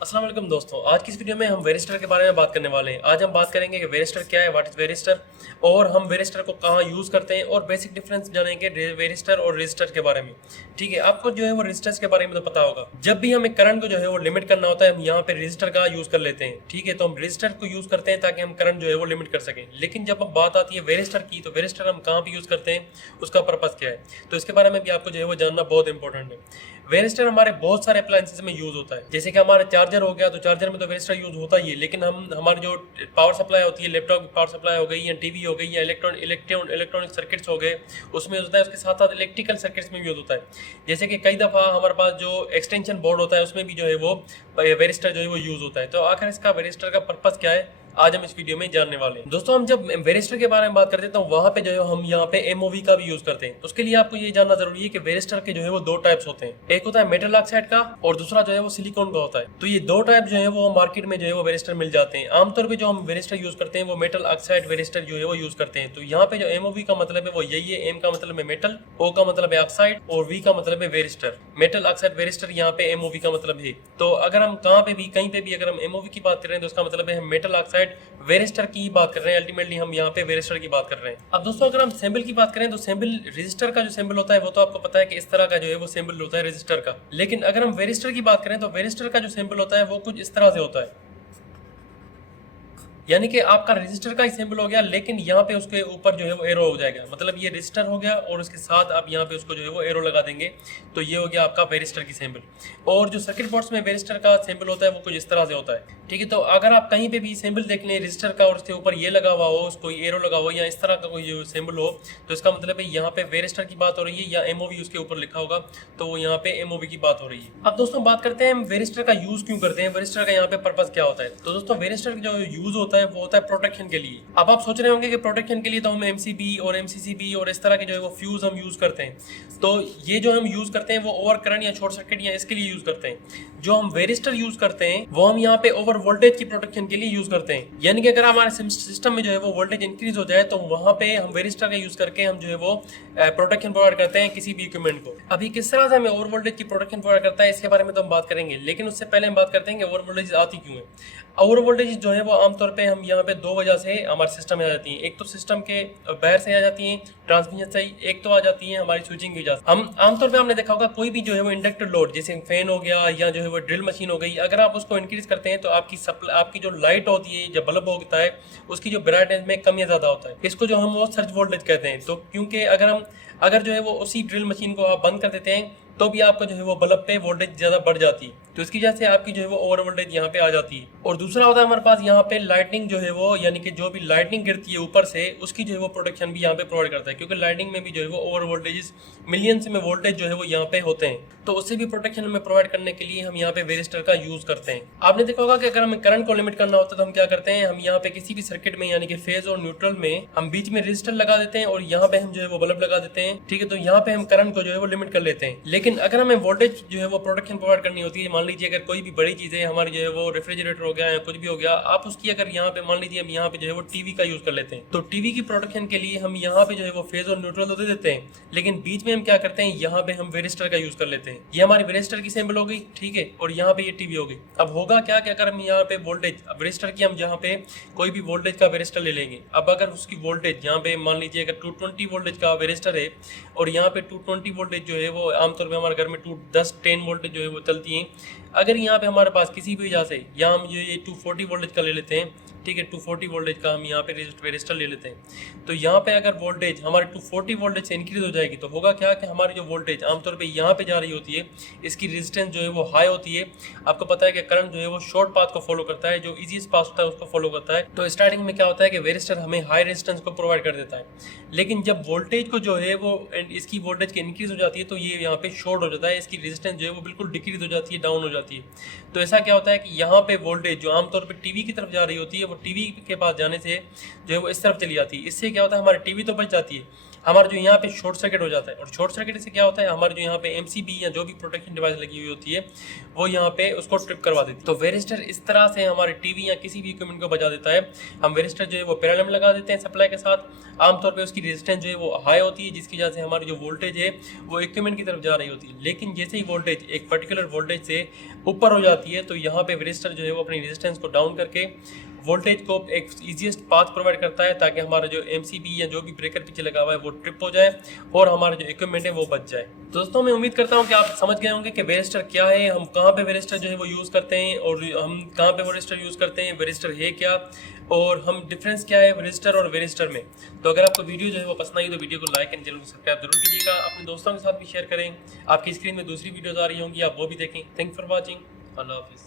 अस्सलाम वालेकुम दोस्तों, आज की इस वीडियो में हम वेरिस्टर के बारे में बात करने वाले हैं। आज हम बात करेंगे कि वेरिस्टर क्या है, व्हाट इज वेरिस्टर, और हम वेरिस्टर को कहाँ यूज़ करते हैं और बेसिक डिफरेंस जानेंगे वेरिस्टर और रजिस्टर के बारे में। ठीक है, आपको जो है वो रजिस्टर्स के बारे में तो पता होगा। जब भी हमें करंट को जो है वो लिमिट करना होता है, हम यहाँ पे रजिस्टर का यूज़ कर लेते हैं। ठीक है, तो हम रजिस्टर को यूज़ करते हैं ताकि हम करंट जो है वो लिमिट कर सकें। लेकिन जब अब बात आती है वेरिस्टर की, तो वेरिस्टर हम कहाँ पर यूज़ करते हैं, उसका पर्पज़ क्या है, तो इसके बारे में भी आपको जो है वो जानना बहुत इंपॉर्टेंट है। वेरिस्टर हमारे बहुत सारे अप्लायंसेस में यूज होता है। जैसे कि हमारा चार्जर हो गया, तो चार्जर में तो वेरिस्टर यूज होता ही है। लेकिन हम हमारी जो पावर सप्लाई होती है, लैपटॉप की पावर सप्लाई हो गई या टीवी हो गई या इलेक्ट्रॉनिक सर्किट्स हो गए, उसमें यूज होता है। उसके साथ साथ इलेक्ट्रिकल सर्किट्स में भी यूज होता है। जैसे कि कई दफ़ा हमारे पास जो एक्सटेंशन बोर्ड होता है, उसमें भी जो है वो वेरिस्टर जो है वो यूज होता है। तो आखिर इसका वेरिस्टर का पर्पज़ क्या है, आज हम इस वीडियो में जानने वाले हैं। दोस्तों, हम जब वेरिस्टर के बारे में बात करते हैं तो वहां पे जो है हम यहाँ पे एमओवी का भी यूज करते हैं। तो उसके लिए आपको ये जानना जरूरी है कि वेरिस्टर के जो है वो दो टाइप्स होते हैं। एक होता है मेटल ऑक्साइड का और दूसरा जो है वो सिलिकॉन का होता है। तो ये दो टाइप जो है वो मार्केट में जो है वो वेरिस्टर मिल जाते हैं। आमतौर पर जो हम वेरिस्टर यूज करते हैं वो मेटल ऑक्साइड वेरिस्टर जो है वो यूज करते हैं। तो यहाँ पे जो एमओवी का मतलब है वो यही है। एम का मतलब है मेटल, ओ का मतलब है ऑक्साइड और वी का मतलब है वेरिस्टर। मेटल ऑक्साइड वेरिस्टर यहाँ पे एमओवी का मतलब है। तो अगर हम कहीं पे भी अगर हम एमओवी की बात कर रहे हैं तो उसका मतलब है हम मेटल ऑक्साइड वेरिस्टर की बात कर रहे हैं। अल्टीमेटली हम यहाँ पे वेरिस्टर की बात कर रहे हैं। अब दोस्तों, अगर हम सिंबल की बात करें तो सिंबल रजिस्टर का जो सिंबल होता है वो तो आपको पता है कि इस तरह का जो है वो सिंबल होता है रजिस्टर का। लेकिन अगर हम वेरिस्टर की बात करें तो वेरिस्टर का जो सिंबल होता है वो कुछ इस तरह से होता है। यानी कि आपका रजिस्टर का ही सिंबल हो गया, लेकिन यहाँ पे उसके ऊपर जो है वो एरो हो जाएगा। मतलब ये रजिस्टर हो गया और उसके साथ आप यहाँ पे उसको जो है वो एरो लगा देंगे, तो ये हो गया आपका वेरिस्टर की सिंबल। और जो सर्किट बोर्ड्स में वेरिस्टर का सिंबल होता है वो कुछ इस तरह से होता है। ठीक है, तो अगर आप कहीं पे भी सिंबल देख लें रजिस्टर का और उसके ऊपर ये लगा हुआ हो, कोई एरो लगा हो या इस तरह का कोई सिंबल हो, तो इसका मतलब है यहाँ पे वेरिस्टर की बात हो रही है, या एमओवी उसके ऊपर लिखा होगा तो वो यहाँ पे एमओवी की बात हो रही है। अब दोस्तों बात करते हैं हम वेरिस्टर का यूज क्यों करते हैं, वेरिस्टर का यहाँ पे पर्पज क्या होता है। तो दोस्तों, वेरिस्टर का जो यूज होता है वो होता है प्रोटेक्शन के लिए। अब आप सोच रहे होंगे कि प्रोटेक्शन के लिए तो हम एमसीबी और एमसीसीबी और इस तरह के जो है वो फ्यूज हम यूज करते हैं। तो ये जो हम यूज करते हैं वो ओवर करंट या शॉर्ट सर्किट या इसके लिए यूज करते हैं। जो हम वेरिस्टर यूज करते हैं वो हम यहाँ पे ओवर वोल्टेज की प्रोटेक्शन के लिए यूज करते हैं। यानी कि अगर हमारे सिस्टम में जो है वो वोल्टेज इंक्रीज हो जाए तो वहां पे हम वेरिस्टर का यूज करके हम जो है वो प्रोटेक्शन प्रोवाइड करते हैं किसी भी इक्विपमेंट को। अभी किस तरह से हमें ओवर वोल्टेज की प्रोटेक्शन प्रोवाइड करता है इसके बारे में तो हम बात करेंगे, लेकिन उससे पहले हम बात करते हैं कि ओवर वोल्टेज आती क्यों है। ओवर वोल्टेज जो है वो आमतौर पे हम यहाँ पे दो वजह से हमारे सिस्टम में आ जाती है। एक तो सिस्टम के बाहर से आ जाती है ट्रांसमिशन से, एक तो आ जाती है हमारी स्विचिंग की वजह से। हम आमतौर पे हमने देखा होगा कोई भी जो है वो इंडक्टर लोड जैसे फैन हो गया या जो है वो ड्रिल मशीन हो गई, अगर आप उसको इंक्रीज करते हैं तो आपकी जो लाइट होती है, जो बल्ब होता है, उसकी जो ब्राइटनेस में कम या ज्यादा होता है। इसको जो हम वो सर्ज वोल्टेज कहते हैं। तो क्योंकि अगर जो है वो उसी ड्रिल मशीन को आप बंद कर देते हैं तो भी आपका जो है वो बल्ब पे वोल्टेज ज्यादा बढ़ जाती है, तो इसकी वजह से आपकी जो है वो ओवर वोल्टेज यहाँ पे आ जाती है। और दूसरा होता है हमारे पास यहाँ पे लाइटनिंग जो है वो, यानी कि जो भी लाइटनिंग गिरती है ऊपर से उसकी जो है वो प्रोटेक्शन भी यहाँ पे प्रोवाइड करता है, क्योंकि लाइटनिंग में भी जो है वो ओवर वोल्टेज मिलियंस में वोल्टेज जो है वो यहाँ पे होते हैं। तो उससे भी प्रोटेक्शन हमें प्रोवाइड करने के लिए हम यहाँ पे वेरिस्टर का यूज करते हैं। आपने देखा होगा कि अगर हमें करंट को लिमिट करना होता है तो हम क्या करते हैं, हम यहाँ पे किसी भी सर्किट में यानी कि फेज और न्यूट्रल में हम बीच में रजिस्टर लगा देते हैं और यहाँ पे हम जो है वो बल्ब लगा देते हैं। ठीक है, तो यहाँ पे हम करंट को जो है वो लिमिट कर लेते हैं। लेकिन अगर हमें वोल्टेज जो है वो प्रोटेक्शन प्रोवाइड करनी होती है, मान लीजिए अगर कोई भी बड़ी चीज है हमारी जो है वो रेफ्रिजरेटर हो गया या कुछ भी हो गया, आप उसकी अगर यहाँ पे मान लीजिए हम यहाँ पे जो है वो टीवी का यूज कर लेते हैं, तो टीवी की प्रोटेक्शन के लिए हम यहाँ पे जो है वो फेज और न्यूट्रल तो दे देते हैं, लेकिन बीच में हम क्या करते हैं, यहाँ पे हम वेरिस्टर का यूज कर लेते हैं। ये हमारी वेरिस्टर की सिंबल हो गई, ठीक है, और यहाँ पे ये टीवी हो गई। अब होगा क्या कि अगर हम यहाँ पे वोल्टेज वेरिस्टर की हम जहाँ पे कोई भी वोल्टेज का वेरिस्टर ले लेंगे, अब अगर उसकी वोल्टेज यहाँ पे मान लीजिए अगर 220 वोल्टेज का वेरिस्टर है और यहाँ पे 220 वोल्टेज जो है वो आमतौर पर हमारे घर में 10 वोल्टेज जो है वो चलती है। अगर यहाँ पे हमारे पास किसी भी वजह से या हम ये 240 वोल्टेज का ले लेते हैं, ठीक है, 240 वोल्टेज का हम यहाँ पे रेजिस्टर ले लेते हैं, तो यहाँ पे अगर वोल्टेज हमारे 240 वोल्टेज से इंक्रीज हो जाएगी तो होगा क्या कि हमारी जो वोल्टेज आमतौर पे यहाँ पे जा रही होती है, इसकी रेजिस्टेंस जो है वो हाई होती है। आपको पता है कि करंट जो है वो शॉर्ट पाथ को फॉलो करता है, जो इजीएस्ट पाथ होता है उसको फॉलो करता है। तो स्टार्टिंग में क्या होता है कि वेरिस्टर हमें हाई रेजिस्टेंस को प्रोवाइड कर देता है, लेकिन जब वोल्टेज को जो है वो इसकी वोल्टेज की इंक्रीज हो जाती है तो ये यहाँ पे शॉर्ट हो जाता है, इसकी रेजिस्टेंस जो है वो बिल्कुल डिक्रीज हो जाती है, डाउन हो जाती है। तो ऐसा क्या होता है कि यहाँ पे वोल्टेज जो आमतौर पे टीवी की तरफ जा रही होती है वो टीवी के पास जाने से जो है वो इस तरफ चली जाती है। इससे क्या होता है हमारी टीवी तो बच जाती है, हमारा जो यहाँ पे शॉर्ट सर्किट हो जाता है। और शॉर्ट सर्किट से क्या होता है, हमारे जो यहाँ पे एमसीबी या जो भी प्रोटेक्शन डिवाइस लगी हुई होती है वो यहाँ पे उसको ट्रिप करवा देती है। तो वेरिस्टर इस तरह से हमारे टीवी या किसी भी इक्विपमेंट को बजा देता है। हम वेरिस्टर जो है वो पैरेलल में लगा देते हैं सप्लाई के साथ। आमतौर पर उसकी रेजिस्टेंस जो है वो हाई होती है, जिसकी वजह से हमारी जो वोल्टेज है वो इक्विपमेंट की तरफ जा रही होती है। लेकिन जैसे ही वोल्टेज एक पर्टिकुलर वोल्टेज से ऊपर हो जाती है तो यहाँ पे वेरिस्टर जो है वो अपनी रेजिस्टेंस को डाउन करके वोल्टेज को एक ईजीएस्ट पाथ प्रोवाइड करता है, ताकि हमारा जो एमसीबी या जो भी ब्रेकर पीछे लगा हुआ है वो ट्रिप हो जाए और हमारा जो इक्विपमेंट है वो बच जाए। दोस्तों मैं उम्मीद करता हूँ कि आप समझ गए होंगे कि वेरिस्टर क्या है, हम कहाँ पे वेरिस्टर जो है वो यूज़ करते हैं और हम कहाँ पे वेरिस्टर यूज़ करते हैं, वेरिस्टर है क्या और हम डिफरेंस क्या है वेरिस्टर और वेरिस्टर में। तो अगर आपको वीडियो जो है वो पसंद आई तो वीडियो को लाइक एंड चैनल को सब्सक्राइब जरूर कीजिएगा। अपने दोस्तों के साथ भी शेयर करें। आपकी स्क्रीन में दूसरी वीडियोज़ आ रही होंगी, आप वो भी देखें। Thank for watching. अल्लाह हाफिज़।